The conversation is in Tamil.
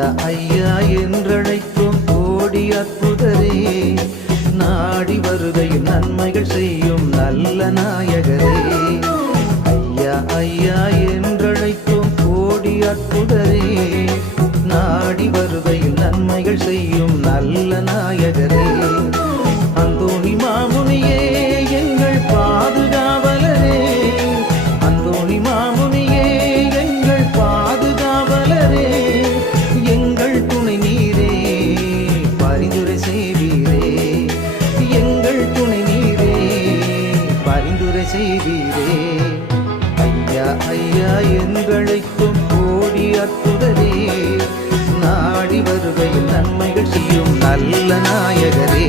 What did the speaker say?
ஐயா ஐயா என்றழைக்கும் கோடி அற்புதரே. நாடி வருகையும் நன்மைகள் செய்யும் நல்ல நாயகரே. ஐயா ஐயா என்றழைக்கும் கோடி அற்புதரே. நாடி வருகையில் நன்மைகள் செய்யும் நல்ல நாயகரே. துணை நீரே பரிந்துரை செய்வீரே. ஐயா ஐயா எங்களைக்கும் கோடி அற்புதரே நாடி வருகையில் நன்மைகள் செய்யும் நல்ல நாயகரே.